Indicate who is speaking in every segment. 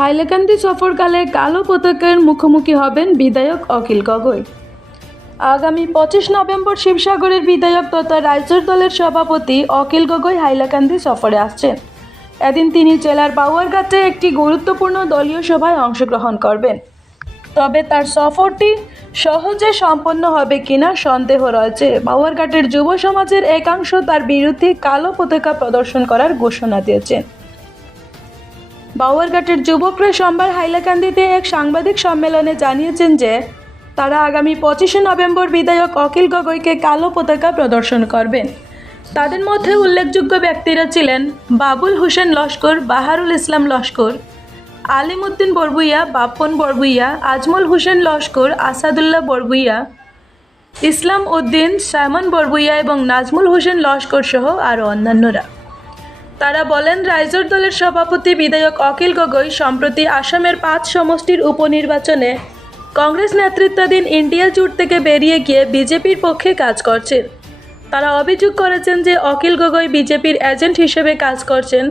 Speaker 1: হাইলাকান্দি সফরকালে কালো পতাকার মুখোমুখি হবেন বিধায়ক অখিল গগৈ। আগামী পঁচিশ নভেম্বর শিবসাগরের বিধায়ক তথা রাইজর দলের সভাপতি অখিল গগৈ হাইলাকান্দি সফরে আসছেন। এদিন তিনি জেলার বাউয়ারঘাটে একটি গুরুত্বপূর্ণ দলীয় সভায় অংশগ্রহণ করবেন। তবে তার সফরটি সহজে সম্পন্ন হবে কিনা সন্দেহ রয়েছে। বাউয়ারঘাটের যুব সমাজের একাংশ তার বিরুদ্ধে কালো পতাকা প্রদর্শন করার ঘোষণা দিয়েছেন। বাউয়ারঘাটের যুবকরা সোমবার হাইলাকান্দিতে এক সাংবাদিক সম্মেলনে জানিয়েছেন যে, তারা আগামী পঁচিশে নভেম্বর বিধায়ক অখিল গগৈকে কালো পতাকা প্রদর্শন করবেন। তাদের মধ্যে উল্লেখযোগ্য ব্যক্তিরা ছিলেন বাবুল হোসেন লস্কর, বাহারুল ইসলাম লস্কর, আলিমুদ্দিন বরবুইয়া বাপ্পন বরবুইয়া, আজমল হোসেন লস্কর, আসাদুল্লাহ বরবুইয়া, ইসলাম উদ্দিন, সাইমন বরবুইয়া এবং নাজমুল হোসেন লস্কর সহ আরও অন্যান্যরা। তারা বলেন, রাইজর দলের সভাপতি বিধায়ক অখিল গগৈ সম্প্রতি আসামের পাঁচ সমষ্টির উপনির্বাচনে কংগ্রেস নেতৃত্বাধীন ইন্ডিয়া জুট থেকে বেরিয়ে গিয়ে বিজেপির পক্ষে কাজ করছেন। তারা অভিযোগ করেছেন যে অখিল গগৈ বিজেপির এজেন্ট হিসেবে কাজ করছেন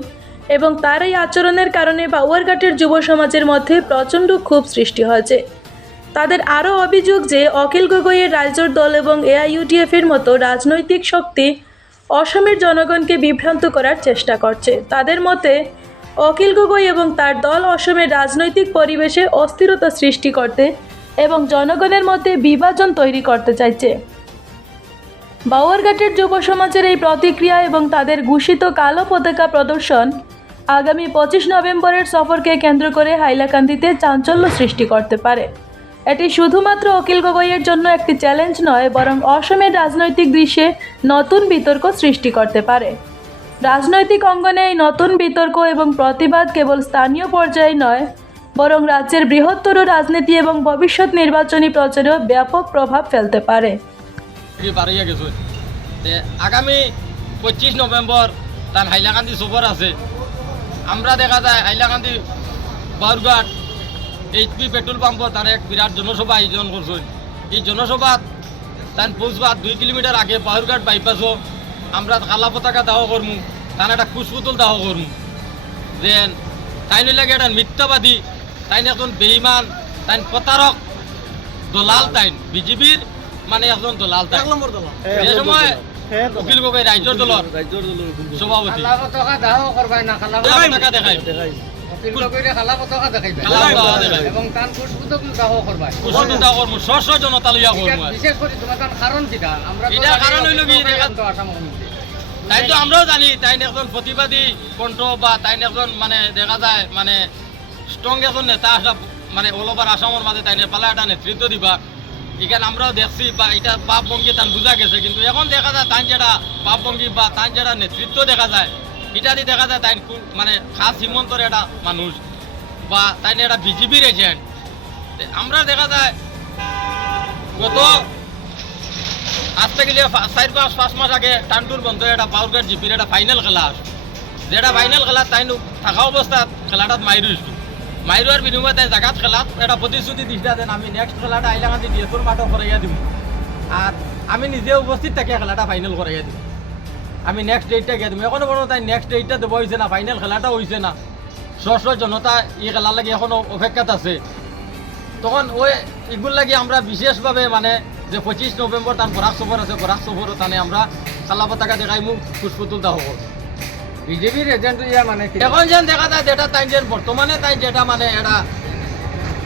Speaker 1: এবং তার এই আচরণের কারণে বাউয়ারঘাটের যুব সমাজের মধ্যে প্রচণ্ড ক্ষোভ সৃষ্টি হয়েছে। তাদের আরও অভিযোগ যে অখিল গগৈয়ের রাইজর দল এবং এআইইউডিএফের মতো রাজনৈতিক শক্তি অসমের জনগণকে বিভ্রান্ত করার চেষ্টা করছে। তাদের মতে, অখিল গগৈ এবং তার দল অসমের রাজনৈতিক পরিবেশে অস্থিরতা সৃষ্টি করতে এবং জনগণের মধ্যে বিভাজন তৈরি করতে চাইছে। বাউয়ারঘাটের যুব সমাজের এই প্রতিক্রিয়া এবং তাদের ঘোষিত কালো পতাকা প্রদর্শন আগামী পঁচিশ নভেম্বরের সফরকে কেন্দ্র করে হাইলাকান্দিতে চাঞ্চল্য সৃষ্টি করতে পারে। এটি শুধুমাত্র অখিল গগৈয়ের জন্য একটি চ্যালেঞ্জ নয়, বরং অসমের রাজনৈতিক দৃশ্যে নতুন বিতর্ক সৃষ্টি করতে পারে। রাজনৈতিক অঙ্গনে এই নতুন বিতর্ক এবং প্রতিবাদ কেবল স্থানীয় পর্যায়ে নয়, বরং রাজ্যের বৃহত্তর রাজনীতি এবং ভবিষ্যৎ নির্বাচনী প্রচারেও ব্যাপক প্রভাব ফেলতে পারে।
Speaker 2: আগামী পঁচিশ নভেম্বর তার হাইলাকান্দি সফর আছে। আমরা দেখা যায় হাইলাকান্দি বারঘাট এইচপি পেট্রোল পাম্পত তার এক বিরাট জনসভা আয়োজন করছেন এই জনসভাত তার পৌঁছবার দুই কিলোমিটার আগে বাহুরঘাট বাইপাসও আমরা কালা পতাকা দাহ করমু তার একটা কুশপুতুল দাহ করমু যেন তাই লাগে একটা মিথ্যাবাদী তাই এখন বেইমান তাই প্রতারক দলাল তাইন বিজেপির মানে একজন দলাল তাইন। যে সময় উকিল গগৈ রাজ্যর দলের সভাপতি।
Speaker 3: খালা পতাকা দাহ করবাই না খালা
Speaker 2: খালা পতাকা দেখাই।
Speaker 3: এবং তান দাহ
Speaker 2: জনতা লইয়া
Speaker 3: বিশেষ করে তোমার কারণ কিটা। আমরা
Speaker 2: কারণ হইল কি,
Speaker 3: আসাম
Speaker 2: তাই তো আমরাও জানি তাই একজন প্রতিবাদী কণ্ঠ বা তাই একজন মানে দেখা যায় মানে স্ট্রং একজন নেতা আসা মানে অল ওভার আসামের মাঝে তাই পালা একটা নেতৃত্ব দিবা। এখানে আমরাও দেখছি বা এটা পাপ ভঙ্গি তান বোঝা গেছে কিন্তু এখন দেখা যায় তাই যেটা পাপ ভঙ্গি বা তাই যেটা নেতৃত্ব দেখা যায় এটা দিয়ে দেখা যায় তাই মানে খাস হিমন্তর একটা মানুষ বা তাই একটা বিজেপির এজেন্ট আমরা দেখা যায় গত আজ থেকে চার পাঁচ পাঁচ মাস আগে টানটুর বন্ধ একটা বাউরঘাট জিপির একটা ফাইনাল খেলা যেটা ফাইনাল খেলা তাই থাকা অবস্থাত খেলাটাত মাইরু ইস্টু মাইরুয়ার বিনিময়ে তাই জাগাত খেলাত এটা প্রতিশ্রুতি দিছিলা দেন আমি নেক্সট খেলাটা আইলাকান্দি ডিএসোর মাঠও করাইয়া দিব আর আমি নিজে উপস্থিত থাকি খেলাটা ফাইনাল করাইয়া দিব আমি নেক্সট ডেটটা গিয়ে দিব এখনও বড় তাই নেক্সট ডেটটা দেবো হয়েছে না ফাইনাল খেলাটা হয়েছে না। স্ব জনতা এই খেলার লাগে এখনও অপেক্ষাত আছে। তখন ওই এগুলো লাগি আমরা বিশেষভাবে মানে যে পঁচিশ নভেম্বর তার বরাক সফর আছে বরাক সফর তানে আমরা কালা পতাকা দেখাই মুখ পুষ্পতুল দাহ করব
Speaker 3: বিজেপির এজেন্ট ইয়া মানে
Speaker 2: এখন যেন দেখা যায় যেটা তাই যেন বর্তমানে তাই যেটা মানে এটা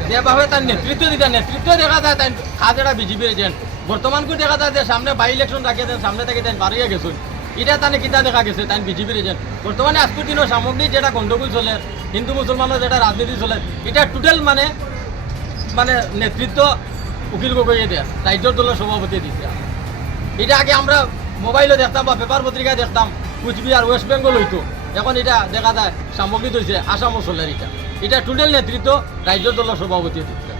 Speaker 2: যেভাবে তার নেতৃত্ব দিতে নেতৃত্ব দেখা যায় তাই খাস এটা বিজেপির এজেন্ট বর্তমানকে দেখা যায় যে সামনে বাই ইলেকশন রাখে দেন সামনে থেকে তাই বাড়িয়ে গেছেন এটা তানে কিতা দেখা গেছে তাই বিজেপির এজেন্ট বর্তমানে আজকের দিনের সামগ্রিক যেটা গন্ডগোল চলে, হিন্দু মুসলমানের যেটা রাজনীতি চলে, এটা টোটাল মানে মানে নেতৃত্ব উকিল গগৈয়ে দেয় রাজ্যর দলের সভাপতি দিচ্ছে এটা আগে আমরা মোবাইলে দেখতাম বা পেপার পত্রিকায় দেখতাম কুচবিহার ওয়েস্ট বেঙ্গল হইতো এখন এটা দেখা যায় সামগ্রিক হয়েছে আসামও চলে এটা। এটা টোটাল নেতৃত্ব রাজ্যর দলের সভাপতি দিচ্ছে